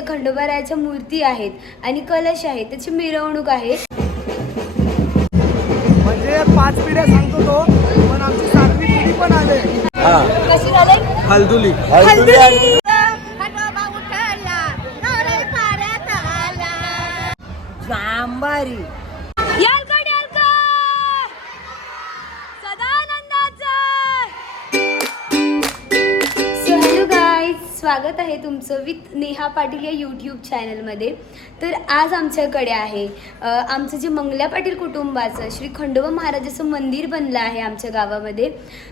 खंडोबारायाच्या मूर्ती आहेत आणि कलश आहे त्याची मिरवणूक आहे. म्हणजे पाच पिढ्या सांगतो तो पण आमची सातवी पिढी पण आले. कशी झाले? हलदुली. हलदुली. जांबारी. स्वागत आहे तुमचं विथ नेहा पाटील या यूट्यूब चॅनलमध्ये तर आज आमच्याकडे आहे आमचं जे मंगल्या पाटील कुटुंबाचं श्री खंडोबा महाराजाचं मंदिर बनलं आहे आमच्या गावामध्ये.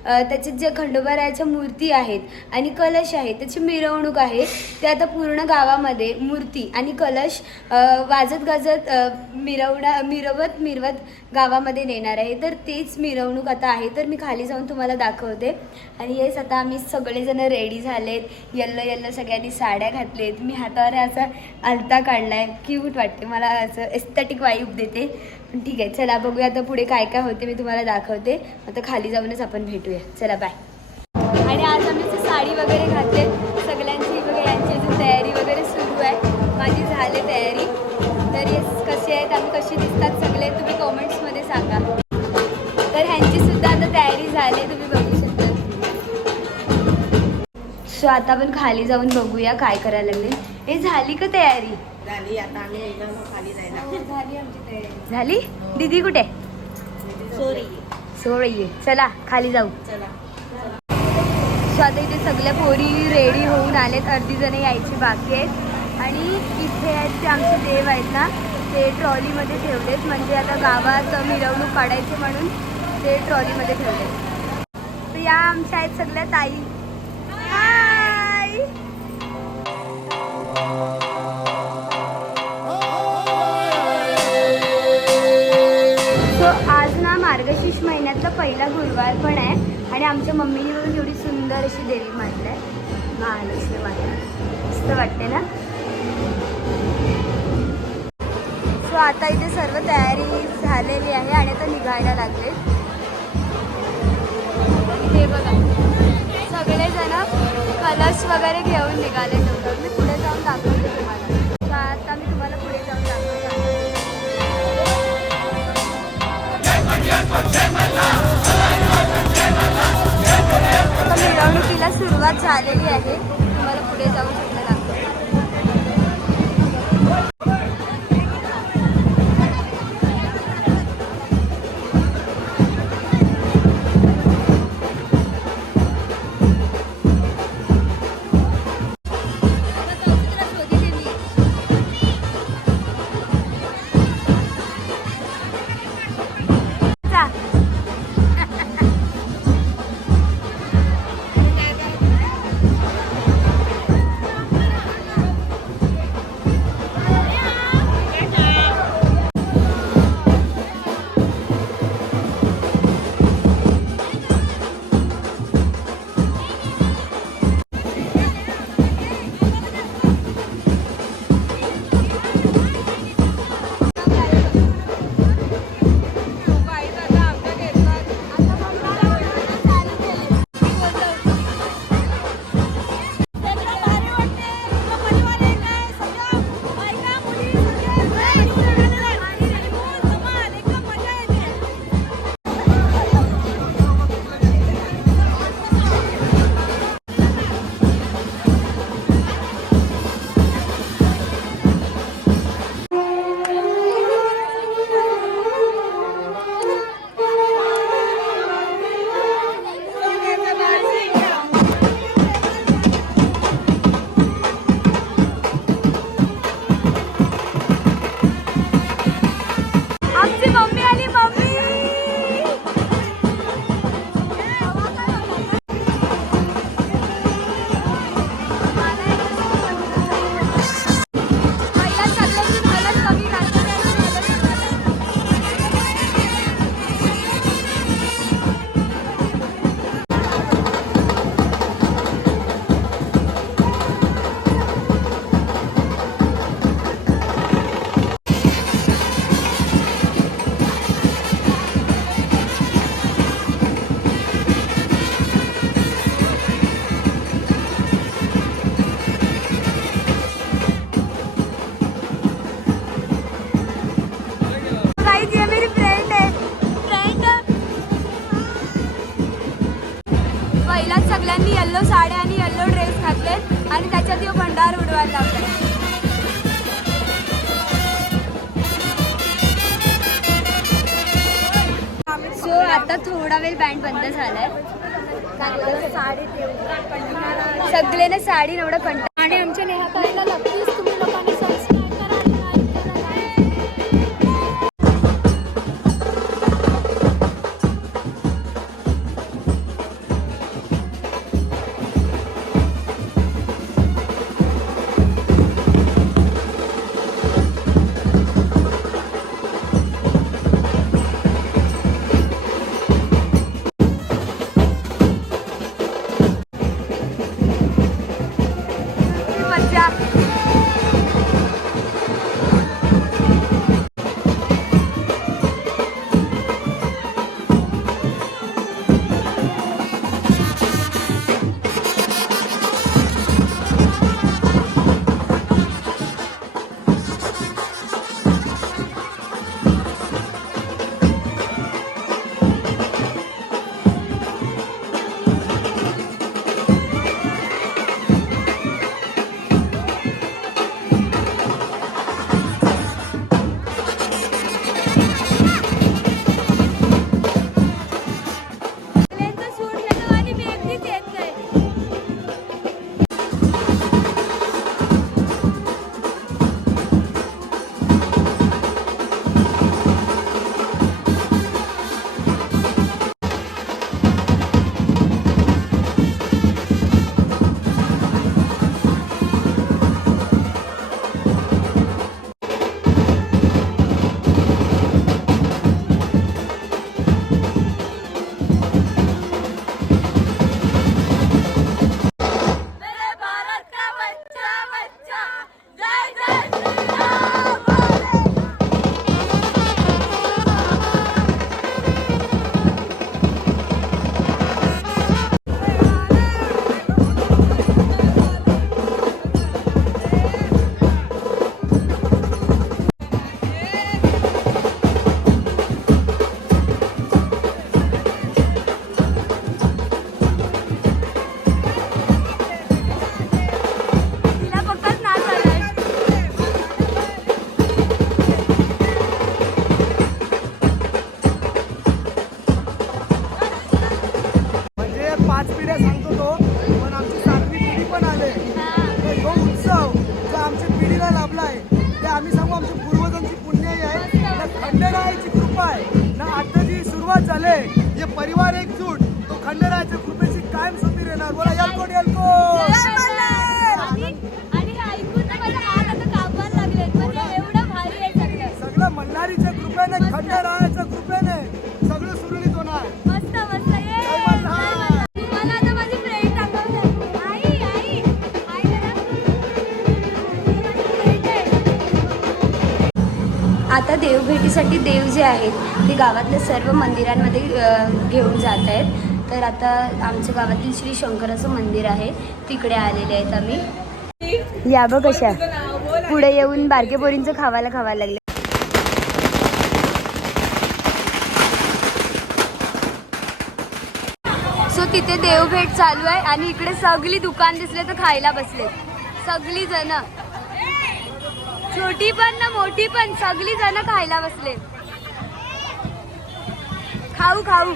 त्याच्यात ज्या खंडोबारायाच्या मूर्ती आहेत आणि कलश आहे त्याची मिरवणूक आहे. ते आता पूर्ण गावामध्ये मूर्ती आणि कलश वाजत गाजत मिरवणा मिरवत मिरवत गावामध्ये नेणार आहे. तर तेच मिरवणूक आता आहे. तर मी खाली जाऊन तुम्हाला दाखवते. आणि येस आता आम्ही सगळेजण रेडी झालेत. येल्लो येल्लो सगळ्यांनी साड्या घातलेत. मी हातावर असा आलता काढलाय. क्यूट वाटते. मला असं एस्थेटिक वाईब देते. पण ठीक आहे. चला बघूया आता पुढे काय काय होते. मी तुम्हाला दाखवते. आता खाली जाऊनच आपण भेटूया. चला बाय आणि आज आम्ही असं साडी वगैरे घातले. सगळ्यांची वगैरे यांची अजून तयारी वगैरे सुरू आहे. माझी झाले तयारी. तर कशी आहेत? आम्ही कशी दिसतात? सगळे तुम्ही कॉमेंट्समध्ये सांगा. सो आता आपण खाली जाऊन बघूया काय करायला लागले. हे झाली का तयारी? झाली आता आम्ही खाली जायला. झाली आमची तयारी. झाली? दीदी कुठे? सॉरी. सोळ ये चला खाली जाऊ. चला. सो आता इथे सगळ्या पोरी रेडी होऊन आलेत. अर्धी जण यायची बाकी आहेत. आणि इथे आहेत ते आमचे देव आहेत ना ते ट्रॉलीमध्ये ठेवलेत. म्हणजे आता गावात मिरवणूक काढायची म्हणून ते ट्रॉलीमध्ये ठेवलेत. तर या आमच्या आहेत सगळ्या ताई. आज ना मार्गशीर्ष महिन्यातला पहिला गुरुवार पण आहे आणि आमच्या मम्मीने बघून एवढी सुंदर अशी देवी मांडलाय महालक्ष्मी माता मस्त वाटते ना? सो आता इथे सर्व तयारी झालेली आहे आणि आता निघायला लागले. ते बघा. सगळेजण कलर्स वगैरे घेऊन निघाले. लवकर मी पुढे मिरवणुकीला सुरुवात झालेली आहे. तुम्हाला पुढे जाऊ सगळे साडी एवढं कंटा आणि आमच्या नेहा ताईला प्लीज राहणार बोला आणि ऐकून हात आता कापायला एवढं भारी आहे सगळं. सगळं मल्हारीच्या कृपेने खंडरायाच्या कृपेने सगळं सुरळीत होणार. मस्त मस्त. ये. जय मल्हार. मला आता माझी फ्रेंड दाखवते. आई आई. आई. आता देवभेटीसाठी देव जे आहेत ते गावातल्या सर्व मंदिरांमध्ये घेऊन जात आहेत. तर आता आमच्या गावातील श्री शंकराचं मंदिर आहे. तिकडे आलेले आहेत आम्ही. या बघ कशा पुढे येऊन बारके पोरींचं खावायला खावायला लागले. सो तिथे देवभेट चालू आहे आणि इकडे सगळी दुकान दिसले तर खायला बसले सगळी जण. छोटी पण ना मोठी पण. सगळी जण खायला बसले खाऊ खाऊ.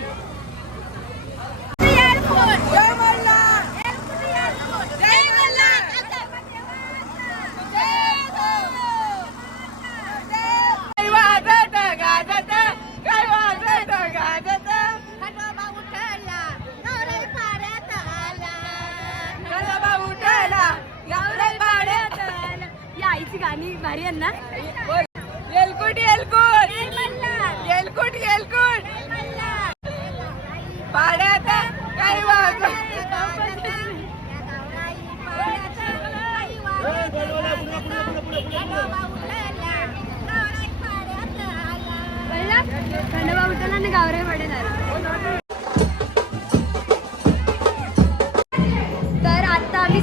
येलकुट येलकुट. येलकुट येलकुट. पाड्यात काही वाज खंडोबा उठला आणि गावरे पडेल तर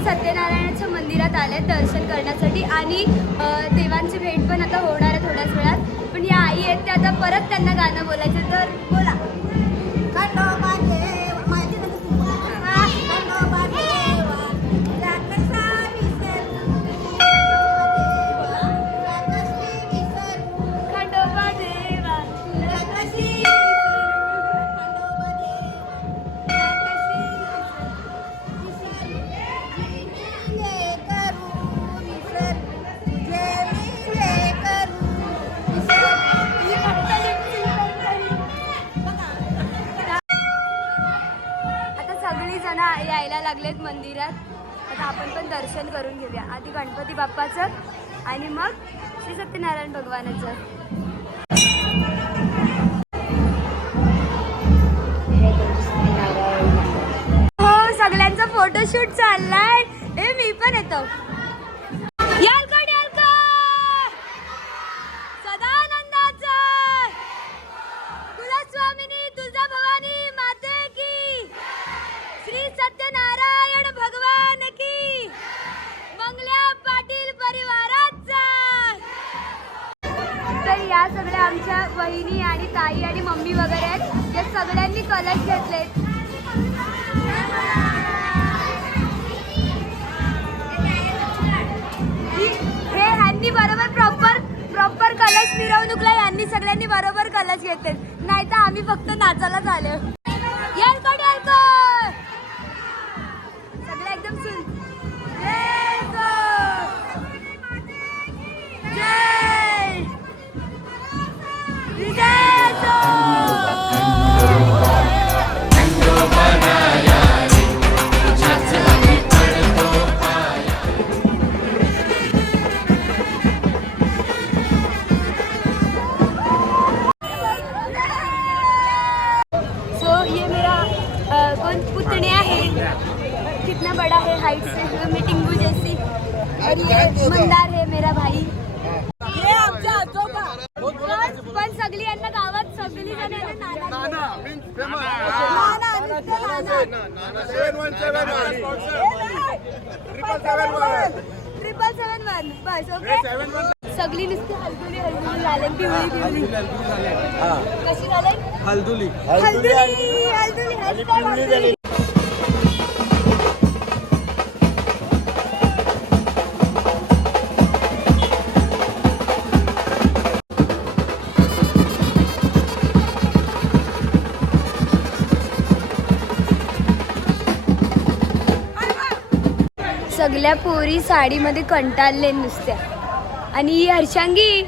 सत्यनारायणाच्या मंदिरात आले दर्शन करण्यासाठी आणि देवांची भेट पण आता होणार आहेत ते आता परत त्यांना गाणं बोलायचं तर बोला. खंडो माझे मंदिरात. आता आपण पण दर्शन करून घेऊया. आधी गणपती बाप्पाचं आणि मग श्री सत्यनारायण भगवानाचं. हो सगळ्यांचा फोटोशूट चाललाय. ए मी पण येतो. बरोबर घेते नाही तर आम्ही फक्त नाचायला आलो बस ओके सगळी नुसती हलगुली हलगुली झाले. पिवळी पिवळी कशी झाले? हल्दुली. हलदुली हलदुली हलदुली. सगळ्या पोरी साडीमध्ये कंटाळले नुसत्या. आणि ही हर्षांगी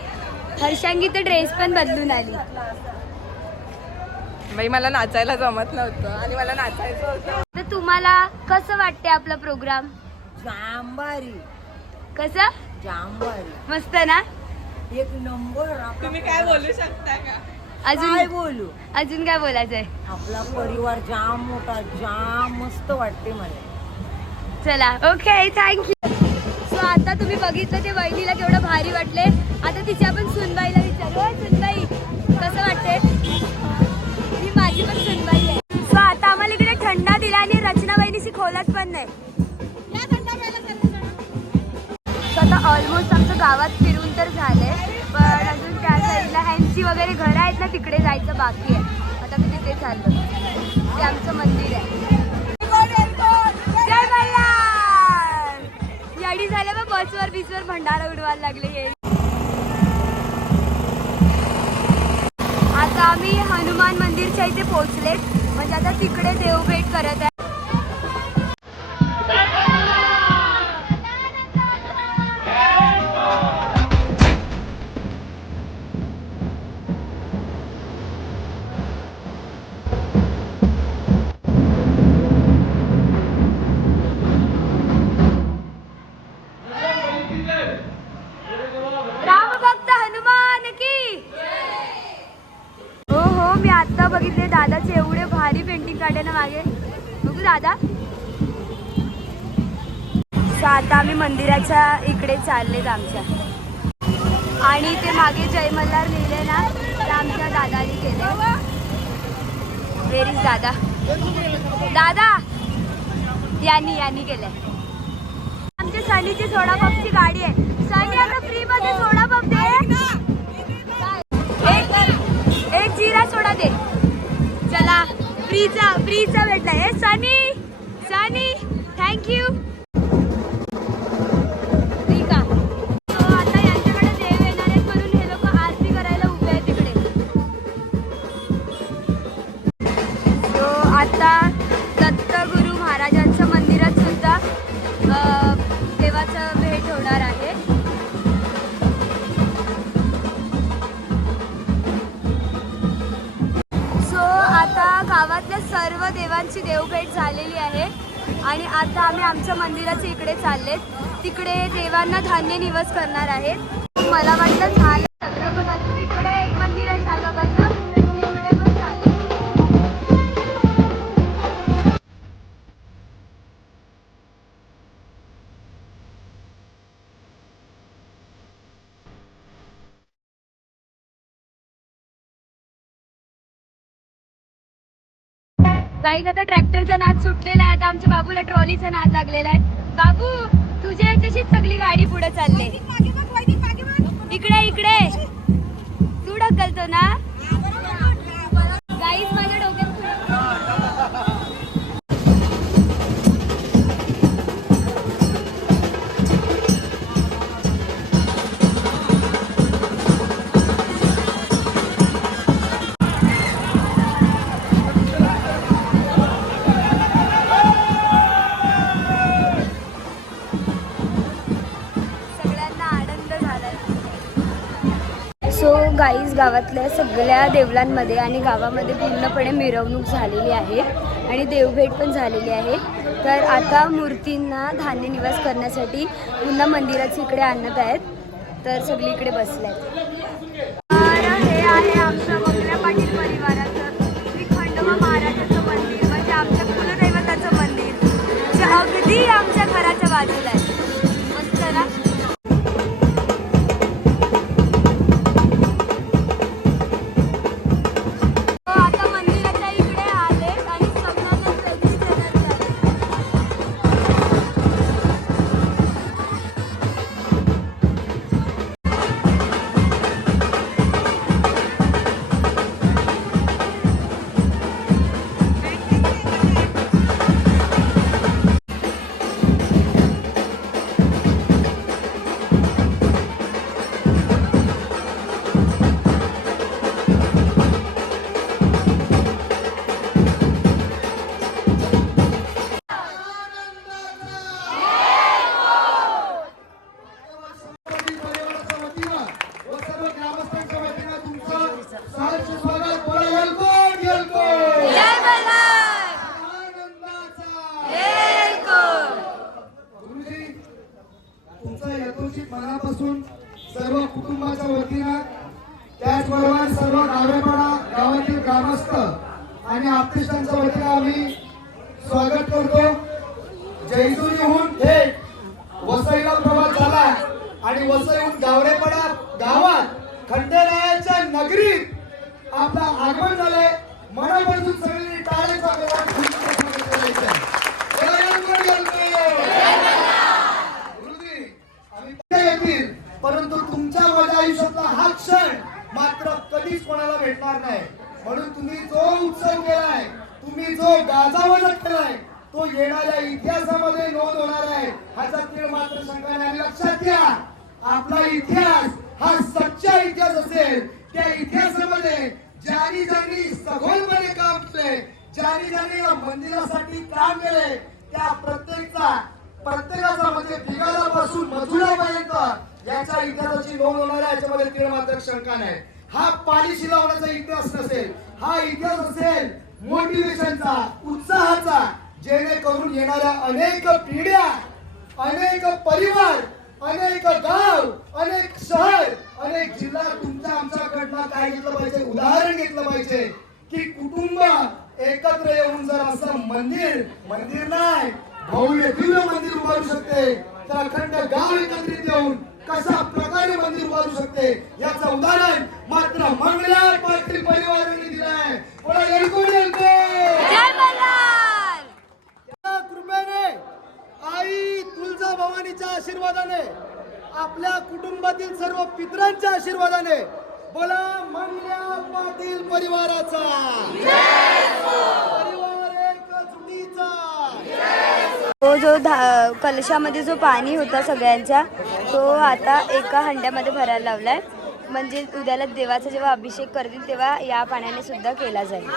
हर्षांगी तर ड्रेस पण बदलून आली. बाई मला नाचायला जमत नव्हतं आणि मला नाचायचं होतं. तर तुम्हाला कसं वाटते आपला प्रोग्राम जांबारी कसं? जांबारी मस्त ना? एक नंबर आपला तुम्ही काय बोलू शकता का? काय अजून बोलू? अजून काय बोलायचंय? आपला परिवार जाम मोठा जाम मस्त वाटते मला. चला. ओके थँक्यू सो आता तुम्ही बघितलं ते वहिनीला केवढं भारी वाटले. आता तिच्या पण सुनबाईला विचारू. "ओय, सुनबाई कसं वाटते ही माझी पण सुनबाई आहे. सो आता आम्हाला इकडे थंडा दिला आणि रचना वहिनीशी खोलत पण नाही. सो आता ऑलमोस्ट आमचं गावात फिरून तर झालंय पण अजून त्या साईडला ह्यांची वगैरे घरं आहेत ना तिकडे जायचं बाकी आहे. आता मी तिथे चाललो. ते आमचं मंदिर आहे. याडी बसवर बीचवर भंडारा उडवायला लागले हे. आता आम्ही हनुमान मंदिरच्या इथे पोहोचले म्हणजे आता तिकडे देवभेट करत आहे. त्याच्या इकडे चाललेत आमच्या. आणि ते मागे जय मल्हार लिहिले ना ते आमच्या दादानी केले. व्हेर इज दादा. दादा! यांनी यांनी केलंय. आमच्या सनीची सोडा पपची गाडी आहे. सनी आता फ्री मध्ये सोडा पप दे. एक एक जिरा सोडा दे. चला फ्रीचा फ्रीचा भेटलाय. हे सनी! सनी! थँक्यू आणि आता आम्ही आमच्या मंदिराच्या इकडे चाललेत. तिकडे देवांना धान्य निवस करणार आहेत. मला वाटतं झालं. काही आता ट्रॅक्टरचा नाद सुटलेला आहे. आता आमच्या बाबूला ट्रॉलीचा नाद लागलेला आहे. बाबू तुझ्या याच्याशीच सगळी गाडी पुढे चालले. इकडे इकडे. तू ढकलतो ना? आपल्या सगळ्या देवलांमध्ये आणि गावामध्ये पूर्णपणे मिरवणूक झालेली आहे आणि देवभेट पण झालेली आहे. तर आता मूर्तींना धान्य निवास करण्यासाठी पुन्हा मंदिराच्या इकडे आणत आहेत. तर सगळी इकडे बसले आहेत हे आहे आमचं आम्ही स्वागत करतो. जैजुरीहून थेट वसईला प्रवास झाला आणि वसईहून गावरेपाडा गावात खंडेरायाच्या नगरीत आपला आगमन झालंय. मनापासून सगळी टाळे येतील. परंतु तुमच्या माझ्या आयुष्यातला हा क्षण मात्र कधीच कोणाला भेटणार नाही. म्हणून तुम्ही जो उत्सव केलाय तुम्ही जो गाजावाजत केलाय तो येणाऱ्या इतिहासामध्ये नोंद होणार आहे. ह्याचा तीळ मात्र शंका नाही लक्षात घ्या. आपला इतिहास हा सच्चा इतिहास असेल. त्या इतिहासामध्ये ज्यांनी ज्यांनी सखोलपणे काम केले ज्यांनी ज्यांनी या मंदिरासाठी काम केले त्या प्रत्येकचा प्रत्येकाचा म्हणजे बिगाडापासून मजुरापर्यंत याच्या इतिहासाची नोंद होणार आहे. याच्यामध्ये तीळ मात्र शंका नाही. हा पाणी शिलावण्याचा इतिहास नसेल. हा इतिहास असेल मोटिवेशनचा उत्साहाचा जेणेकरून येणाऱ्या अनेक पिढ्या अनेक परिवार अनेक गाव अनेक शहर अनेक जिल्हा तुमच्या आमच्याकडनं काय घेतलं पाहिजे? उदाहरण घेतलं पाहिजे. की कुटुंब एकत्र येऊन जर असं मंदिर मंदिर नाही भव्य दिव्य मंदिर उभारू शकते तर अखंड गाव एकत्रित येऊन कशा प्रकारे मंदिर उभारू शकते याचं उदाहरण मात्र मंगला पाटील परिवाराने दिलं आहे. कृपेने आई तुळजा भवानीच्या आशीर्वादाने आपल्या कुटुंबातील सर्व पितरांच्या आशीर्वादाने बोला मंगल्या पाटील परिवाराचा. परिवार एक तो जो धा कलशामध्ये जो पाणी होता सगळ्यांचा तो आता एका हंड्यामध्ये भरायला लावलाय. म्हणजे उद्याला देवाचा जेव्हा अभिषेक करतील तेव्हा या पाण्याने सुद्धा केला जाईल.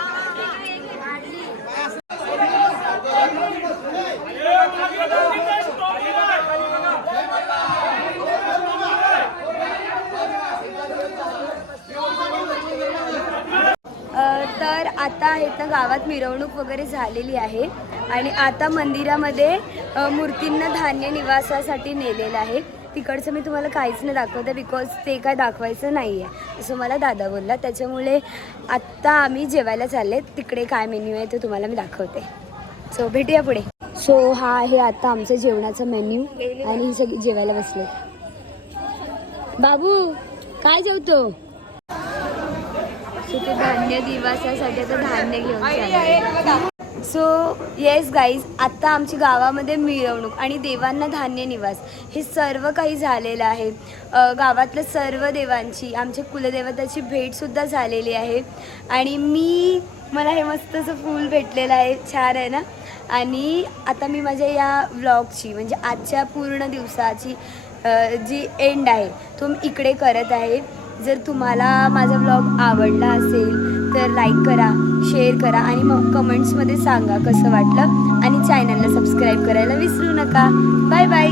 तर आता आहेत ना गावात मिरवणूक वगैरे झालेली आहे. आणि आता मंदिरामध्ये मूर्तींना धान्य निवासासाठी नेलेलं आहे. तिकडचं मी तुम्हाला काहीच नाही दाखवते बिकॉज ते काय दाखवायचं नाही आहे असं मला दादा बोलला. त्याच्यामुळे आत्ता आम्ही जेवायला चालले तिकडे काय मेन्यू आहे ते तुम्हाला मी दाखवते. सो भेटूया पुढे. सो हा आहे आता आमचं जेवणाचा मेन्यू आणि ही सगळी जेवायला बसले बाबू काय जेवतो? धान्य दिवसासाठी आता धान्य घेऊन सो येस गाईज आत्ता आमची गावामध्ये मिरवणूक आणि देवांना धान्य निवास हे सर्व काही झालेलं आहे. गावातल्या सर्व देवांची आमच्या कुलदेवताची भेटसुद्धा झालेली आहे. आणि मी मला हे मस्त असं फूल भेटलेलं आहे. छान आहे ना? आणि आता मी माझ्या या व्लॉगची म्हणजे आजच्या पूर्ण दिवसाची जी एंड आहे तो मी इकडे करत आहे. जर तुम्हाला माझा व्लॉग आवडला असेल तर लाईक करा शेअर करा आणि मग कमेंट्समध्ये सांगा कसं वाटलं. आणि चॅनलला सबस्क्राईब करायला विसरू नका. Bye bye